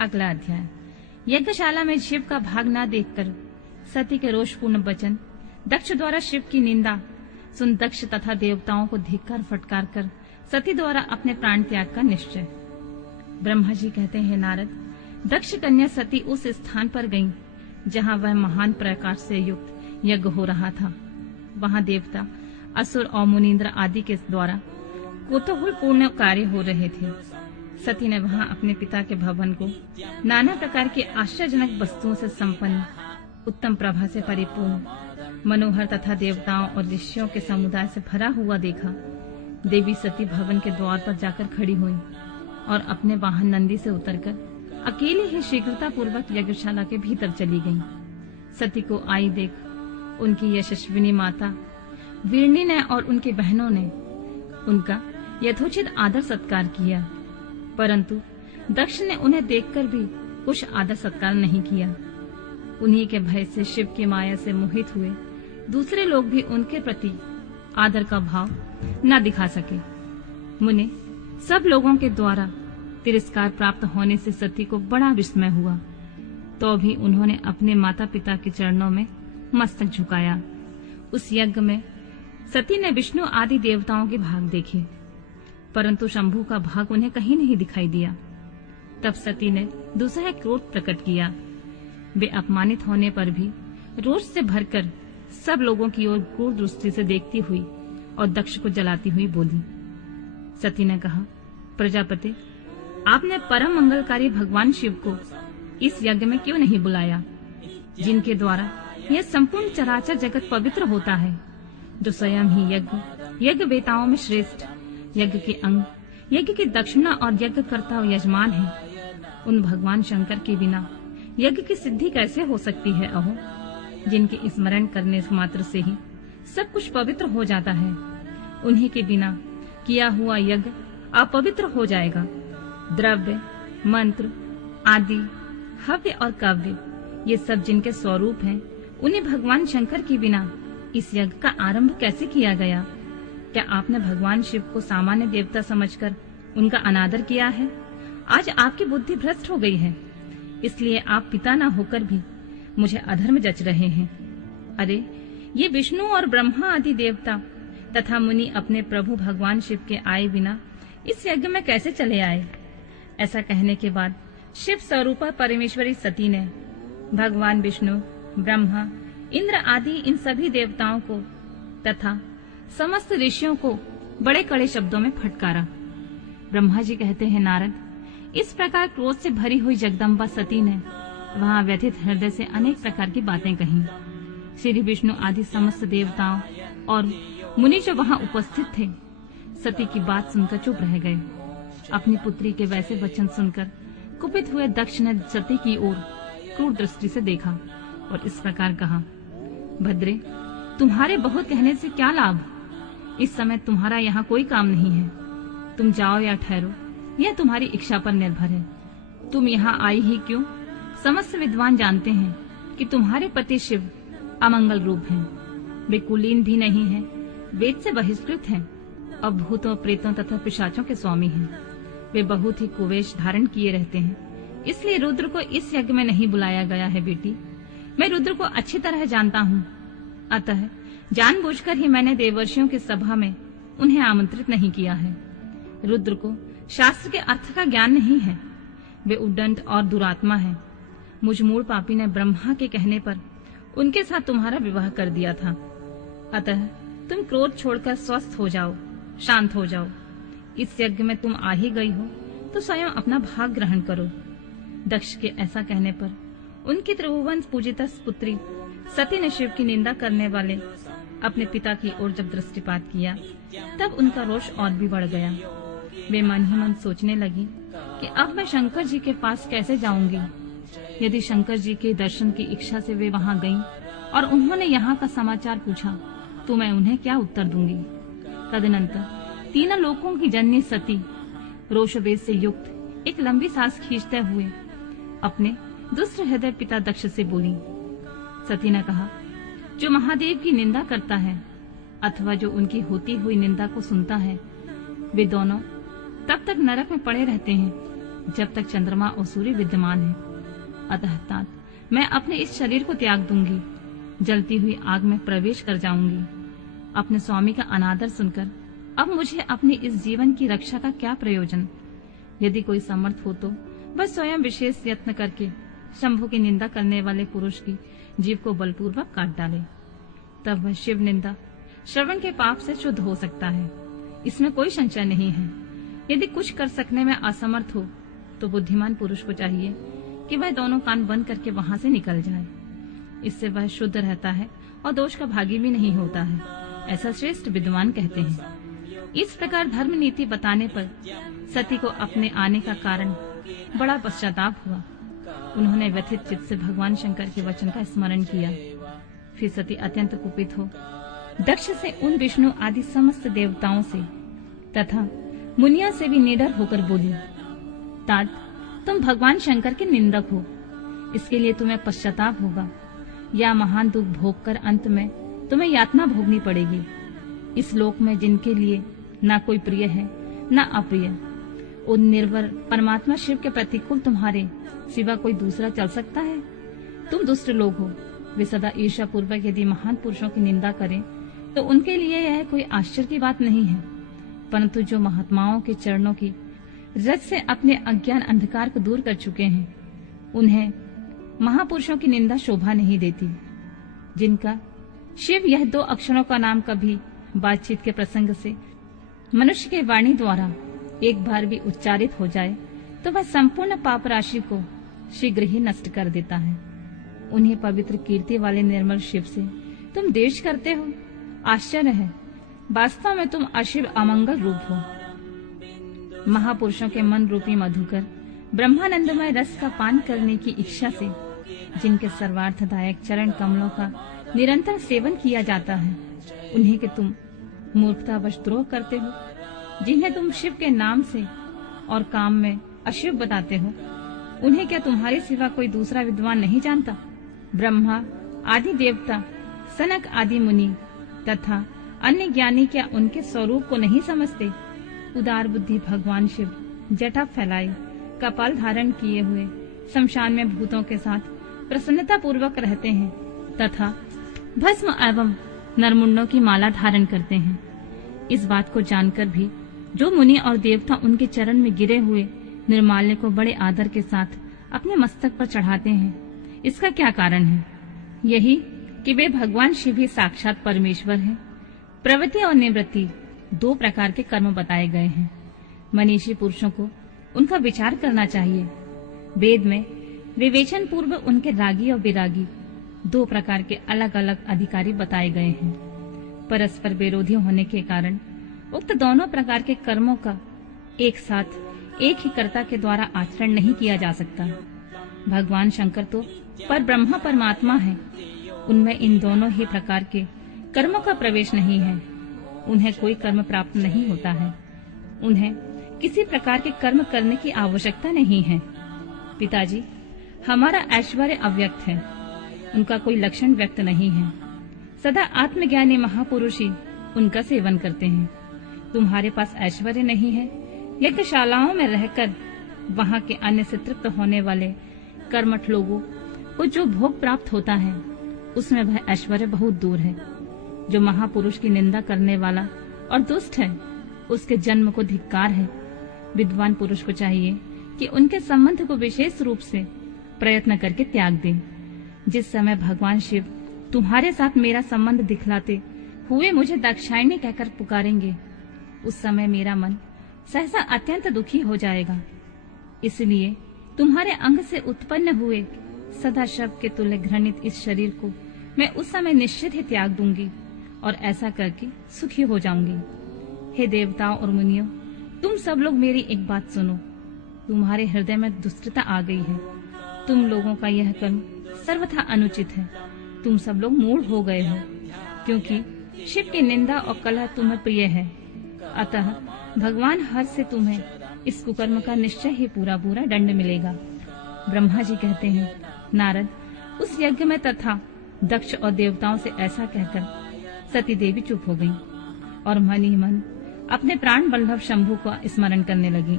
अगला अध्याय। यज्ञशाला में शिव का भाग न देखकर सती के रोषपूर्ण वचन, दक्ष द्वारा शिव की निंदा सुन दक्ष तथा देवताओं को धिक्कार फटकार कर सती द्वारा अपने प्राण त्याग का निश्चय। ब्रह्मा जी कहते हैं, नारद, दक्ष कन्या सती उस स्थान पर गईं जहां वह महान प्रकाश से युक्त यज्ञ हो रहा था। वहां देवता, असुर और मुनीन्द्र आदि के द्वारा कौतूहलपूर्ण कार्य हो रहे थे। सती ने वहां अपने पिता के भवन को नाना प्रकार की आश्चर्यजनक वस्तुओं से संपन्न, उत्तम प्रभा से परिपूर्ण, मनोहर तथा देवताओं और ऋषियों के समुदाय से भरा हुआ देखा। देवी सती भवन के द्वार पर जाकर खड़ी हुई और अपने वाहन नंदी से उतरकर अकेले ही शीघ्रता पूर्वक यज्ञशाला के भीतर चली गईं। सती को आई देख उनकी यशस्विनी माता वीरनी ने और उनकी बहनों ने उनका यथोचित आदर सत्कार किया, परंतु दक्ष ने उन्हें देखकर भी कुछ आदर सत्कार नहीं किया। उन्हीं के भय से शिव की माया से मोहित हुए दूसरे लोग भी उनके प्रति आदर का भाव न दिखा सके। मुने, सब लोगों के द्वारा तिरस्कार प्राप्त होने से सती को बड़ा विस्मय हुआ, तो भी उन्होंने अपने माता पिता के चरणों में मस्तक झुकाया। उस यज्ञ में सती ने विष्णु आदि देवताओं के भाग देखे, परंतु शंभु का भाग उन्हें कहीं नहीं दिखाई दिया। तब सती ने दूसरा क्रोध प्रकट किया। वे अपमानित होने पर भी रोष से भरकर सब लोगों की ओर क्रूर दृष्टि से देखती हुई और दक्ष को जलाती हुई बोली। सती ने कहा, प्रजापति, आपने परम मंगलकारी भगवान शिव को इस यज्ञ में क्यों नहीं बुलाया, जिनके द्वारा यह संपूर्ण चराचर जगत पवित्र होता है, जो स्वयं ही यज्ञ वेताओं में श्रेष्ठ, यज्ञ के अंग, यज्ञ की दक्षिणा और यज्ञकर्ता यजमान है। उन भगवान शंकर के बिना यज्ञ की सिद्धि कैसे हो सकती है अहो, जिनके स्मरण करने मात्र से ही सब कुछ पवित्र हो जाता है। उन्हीं के बिना किया हुआ यज्ञ अपवित्र हो जाएगा। द्रव्य, मंत्र आदि, हव्य और काव्य, ये सब जिनके स्वरूप हैं, उन्हें भगवान शंकर के बिना इस यज्ञ का आरंभ कैसे किया गया? क्या आपने भगवान शिव को सामान्य देवता समझकर उनका अनादर किया है? आज आपकी बुद्धि भ्रष्ट हो गई है, इसलिए आप पिता न होकर भी मुझे अधर्म जच रहे हैं। अरे, ये विष्णु और ब्रह्मा आदि देवता तथा मुनि अपने प्रभु भगवान शिव के आए बिना इस यज्ञ में कैसे चले आए? ऐसा कहने के बाद शिव स्वरूपा परमेश्वरी सती ने भगवान विष्णु, ब्रह्मा, इंद्र आदि इन सभी देवताओं को तथा समस्त ऋषियों को बड़े कड़े शब्दों में फटकारा। ब्रह्मा जी कहते हैं, नारद, इस प्रकार क्रोध से भरी हुई जगदम्बा सती ने वहां व्यथित हृदय से अनेक प्रकार की बातें कही। श्री विष्णु आदि समस्त देवताओं और मुनि जो वहां उपस्थित थे, सती की बात सुनकर चुप रह गए। अपनी पुत्री के वैसे वचन सुनकर कुपित हुए दक्ष ने सती की ओर क्रूर दृष्टि से देखा और इस प्रकार कहा, भद्रे, तुम्हारे बहुत कहने से क्या लाभ? इस समय तुम्हारा यहाँ कोई काम नहीं है। तुम जाओ या ठहरो, यह तुम्हारी इच्छा पर निर्भर है। तुम यहाँ आई ही क्यों? समस्त विद्वान जानते हैं कि तुम्हारे पति शिव अमंगल रूप हैं। वे कुलीन भी नहीं हैं, वेद से बहिष्कृत हैं और भूतों, प्रेतों तथा पिशाचों के स्वामी हैं। वे बहुत ही कुवेश धारण किए रहते हैं, इसलिए रुद्र को इस यज्ञ में नहीं बुलाया गया है। बेटी, मैं रुद्र को अच्छी तरह जानता हूँ, अतः जानबूझकर ही मैंने देवर्षियों की सभा में उन्हें आमंत्रित नहीं किया है। रुद्र को शास्त्र के अर्थ का ज्ञान नहीं है, वे उद्दंड और दुरात्मा हैं। मुझ मूढ़ पापी ने ब्रह्मा के कहने पर उनके साथ तुम्हारा विवाह कर दिया था, अतः तुम क्रोध छोड़कर स्वस्थ हो जाओ, शांत हो जाओ। इस यज्ञ में तुम आ ही गई हो तो स्वयं अपना भाग ग्रहण करो। दक्ष के ऐसा कहने पर उनकी त्रिभुवन पूजिता पुत्री सती ने शिव की निंदा करने वाले अपने पिता की ओर जब दृष्टिपात किया, तब उनका रोष और भी बढ़ गया। वे मन ही मन सोचने लगी कि अब मैं शंकर जी के पास कैसे जाऊंगी। यदि शंकर जी के दर्शन की इच्छा से वे वहां गईं और उन्होंने यहाँ का समाचार पूछा, तो मैं उन्हें क्या उत्तर दूंगी? तदनंतर तीनों लोकों की जननी सती रोषवेश से युक्त एक लंबी सांस खींचते हुए अपने दुष्ट हृदय पिता दक्ष से बोली। सती ने कहा, जो महादेव की निंदा करता है अथवा जो उनकी होती हुई निंदा को सुनता है, वे दोनों तब तक नरक में पड़े रहते हैं जब तक चंद्रमा और सूर्य विद्यमान है। अतः तात मैं अपने इस शरीर को त्याग दूंगी, जलती हुई आग में प्रवेश कर जाऊंगी। अपने स्वामी का अनादर सुनकर अब मुझे अपनी इस जीवन की रक्षा का क्या प्रयोजन। यदि कोई समर्थ हो तो वह स्वयं विशेष यत्न करके शंभु की निंदा करने वाले पुरुष की जीव को बलपूर्वक काट डाले, तब वह शिव निंदा श्रवण के पाप से शुद्ध हो सकता है। इसमें कोई संशय नहीं है। यदि कुछ कर सकने में असमर्थ हो तो बुद्धिमान पुरुष को चाहिए कि वह दोनों कान बंद करके वहां से निकल जाए। इससे वह शुद्ध रहता है और दोष का भागी भी नहीं होता है, ऐसा श्रेष्ठ विद्वान कहते हैं। इस प्रकार धर्म नीति बताने पर सती को अपने आने का कारण बड़ा पश्चाताप हुआ। उन्होंने व्यथित चित्त से भगवान शंकर के वचन का स्मरण किया। फिर सती अत्यंत कुपित हो दक्ष से, उन विष्णु आदि समस्त देवताओं से तथा मुनिया से भी निडर होकर बोली, तात तुम भगवान शंकर के निंदक हो, इसके लिए तुम्हें पश्चाताप होगा। या महान दुख भोग कर अंत में तुम्हें यातना भोगनी पड़ेगी। इस लोक में जिनके लिए ना कोई प्रिय है ना अप्रिय, उन निर्वर परमात्मा शिव के प्रतिकूल तुम्हारे सिवा कोई दूसरा चल सकता है। तुम दुष्ट लोग हो। वे सदा ईर्ष्या पूर्वक यदि महान पुरुषों की निंदा करें तो उनके लिए यह कोई आश्चर्य की बात नहीं है, परंतु जो महात्माओं के चरणों की रज से अपने अज्ञान अंधकार को दूर कर चुके हैं, उन्हें महापुरुषों की निंदा शोभा नहीं देती। जिनका शिव यह 2 अक्षरों का नाम कभी बातचीत के प्रसंग से मनुष्य के वाणी द्वारा एक बार भी उच्चारित हो जाए तो वह संपूर्ण पाप राशि को शीघ्र ही नष्ट कर देता है। उन्हें पवित्र कीर्ति वाले निर्मल शिव से तुम द्वेष करते हो। आश्चर्य है, वास्तव में तुम अशिव अमंगल रूप हो। महापुरुषों के मन रूपी मधुकर ब्रह्मानंदमय रस का पान करने की इच्छा से जिनके सर्वार्थदायक चरण कमलों का निरंतर सेवन किया जाता है, उन्हें कि तुम मूर्खतावश द्रोह करते हो। जिन्हें तुम शिव के नाम से और काम में अशिव बताते हो, उन्हें क्या तुम्हारे सिवा कोई दूसरा विद्वान नहीं जानता। ब्रह्मा आदि देवता, सनक आदि मुनि तथा अन्य ज्ञानी क्या उनके स्वरूप को नहीं समझते। उदार बुद्धि भगवान शिव जटा फैलाए कपाल धारण किए हुए शमशान में भूतों के साथ प्रसन्नता पूर्वक रहते हैं तथा भस्म एवं नरमुंडों की माला धारण करते हैं। इस बात को जानकर भी जो मुनि और देवता उनके चरण में गिरे हुए निर्माल्य को बड़े आदर के साथ अपने मस्तक पर चढ़ाते हैं, इसका क्या कारण है? यही कि वे भगवान शिव ही साक्षात परमेश्वर हैं। प्रवृत्ति और निवृत्ति 2 प्रकार के कर्म बताए गए हैं। मनीषी पुरुषों को उनका विचार करना चाहिए। वेद में विवेचन पूर्व उनके रागी और विरागी 2 प्रकार के अलग अलग अधिकारी बताए गए हैं। परस्पर विरोधी होने के कारण उक्त दोनों प्रकार के कर्मों का एक साथ एक ही कर्ता के द्वारा आचरण नहीं किया जा सकता। भगवान शंकर तो पर ब्रह्मा परमात्मा है, उनमें इन दोनों ही प्रकार के कर्मों का प्रवेश नहीं है। उन्हें कोई कर्म प्राप्त नहीं होता है। उन्हें किसी प्रकार के कर्म करने की आवश्यकता नहीं है। पिताजी, हमारा ऐश्वर्य अव्यक्त है, उनका कोई लक्षण व्यक्त नहीं है। सदा आत्मज्ञानी महापुरुष ही उनका सेवन करते हैं। तुम्हारे पास ऐश्वर्य नहीं है। यज्ञशालाओं में रहकर वहाँ के अन्न से तृप्त होने वाले कर्मठ लोगों को जो भोग प्राप्त होता है, उसमें वह ऐश्वर्य बहुत दूर है। जो महापुरुष की निंदा करने वाला और दुष्ट है, उसके जन्म को धिक्कार है। विद्वान पुरुष को चाहिए कि उनके संबंध को विशेष रूप से प्रयत्न करके त्याग दें। जिस समय भगवान शिव तुम्हारे साथ मेरा संबंध दिखलाते हुए मुझे दाक्षायणी कहकर पुकारेंगे, उस समय मेरा मन सहसा अत्यंत दुखी हो जाएगा। इसलिए तुम्हारे अंग से उत्पन्न हुए सदा शव के तुल्य घृणित इस शरीर को मैं उस समय निश्चित ही त्याग दूंगी और ऐसा करके सुखी हो जाऊंगी। हे देवताओं और मुनियों, तुम सब लोग मेरी एक बात सुनो। तुम्हारे हृदय में दुष्टता आ गई है। तुम लोगों का यह कर्म सर्वथा अनुचित है। तुम सब लोग मूढ़ हो गए हो, क्योंकि शिव की निंदा और कलह तुम्हें प्रिय है। अतः भगवान हर से तुम्हें इस कुकर्म का निश्चय ही पूरा पूरा दंड मिलेगा। ब्रह्मा जी कहते हैं, नारद, उस यज्ञ में तथा दक्ष और देवताओं से ऐसा कहकर सती देवी चुप हो गईं और मन ही मन अपने प्राण बल्लभ शंभु का स्मरण करने लगी।